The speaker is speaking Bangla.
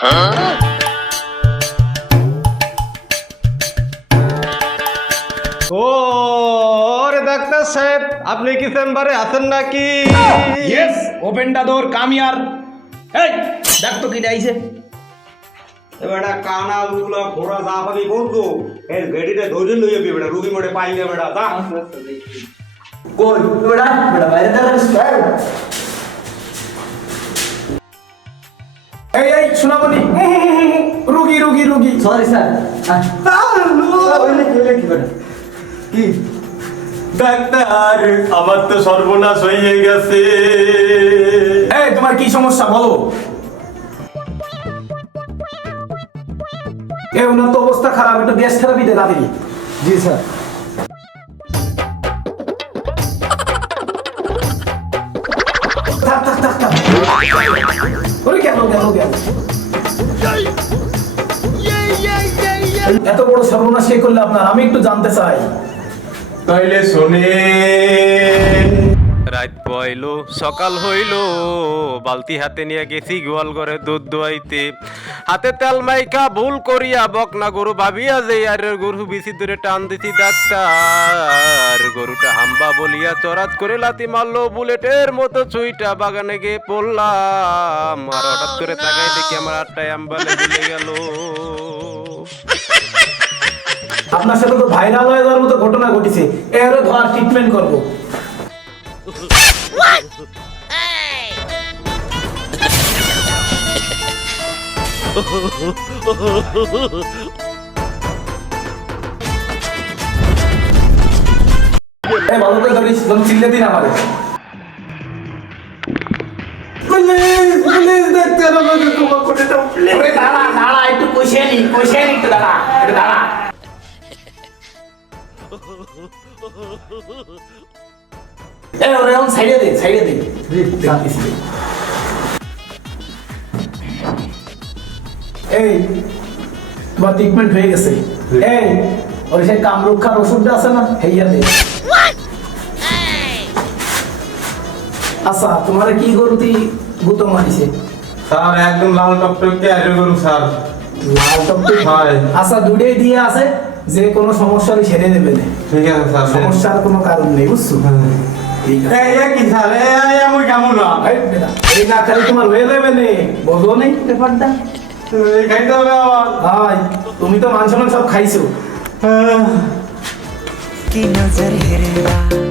ও ডাক্তার সাহেব আপনি কি চেম্বারে আছেন নাকি? Yes open the door come here এই দেখ তো কি আইছে। বেটা কানা লুলা ঘোড়া যা পাবি বলতো এর গেডিতে ধরে লইয়ে বেটা রুগী মোড়ে পাই বেটা যা। কই বেড়া বেড়া বাইরে সোনামণি রুগী রুগী রুগী। সরি স্যার কি ডাক্তার আমার তো সর্বনাশ হয়ে গেছে। এই তোমার কি সমস্যা বলো? এ ওনার তো অবস্থা খারাপ একটু গ্যাস থেরাপি দে তাড়াতাড়ি জি স্যার। থাক থাক থাক থাক। ওরে গেল গেল গেল এত বড় সর্বনাশ কে করলে আপনার? আমি একটু জানতে চাই। তাইলে শোনেন। রাত পয়ল সকাল হইল, বালতি হাতে নিয়ে গেছি গোয়াল ঘরে দুধ দোয়াইতে। হাতে তেল মাইকা ভুল করিয়া বকনা গরু ভাবিয়া যে আর গরু বেশি দূরে টান দিছি ডাক্তার। গরুটা হাম্বা বলিয়া চরাত করে লাতি মারলো, বুলেটের মতো চুইটা বাগানে গিয়ে পড়লাম। আর হঠাৎ করে তাকাই দেখি আমার আটটায় আম্বালে ভুলে গেল। আপনার সাথে তো ভাইরাল হয়ে যাওয়ার মতো ঘটনা ঘটেছে। এর ধর ট্রিটমেন্ট করব। এই ভালো করে ধরিস চিল্লে দিন আমাদের দাঁড়া এ ওরে এখন সাইডে দে সাইডে দে। এই তোমার ট্রিটমেন্ট হয়ে গেছে। এই ওর সেই কামরক্ষার ওষুধটা আছে না হেইয়া দে। আচ্ছা তোমার কি গরুতি গুতো মারিছে? স্যার একদম লাল টকটকে আরে গরু স্যার। লাল টপটপ হয়। আচ্ছা দুটোই দিয়ে আছে? যে কোনো সমস্যা ছেড়ে দেবে ঠিক আছে স্যার। সমস্যার কোনো কারণ নেই বুঝছ? তোমার হয়ে নেই ভাই তুমি তো মাংস সব খাইছো। কি নজর হেরে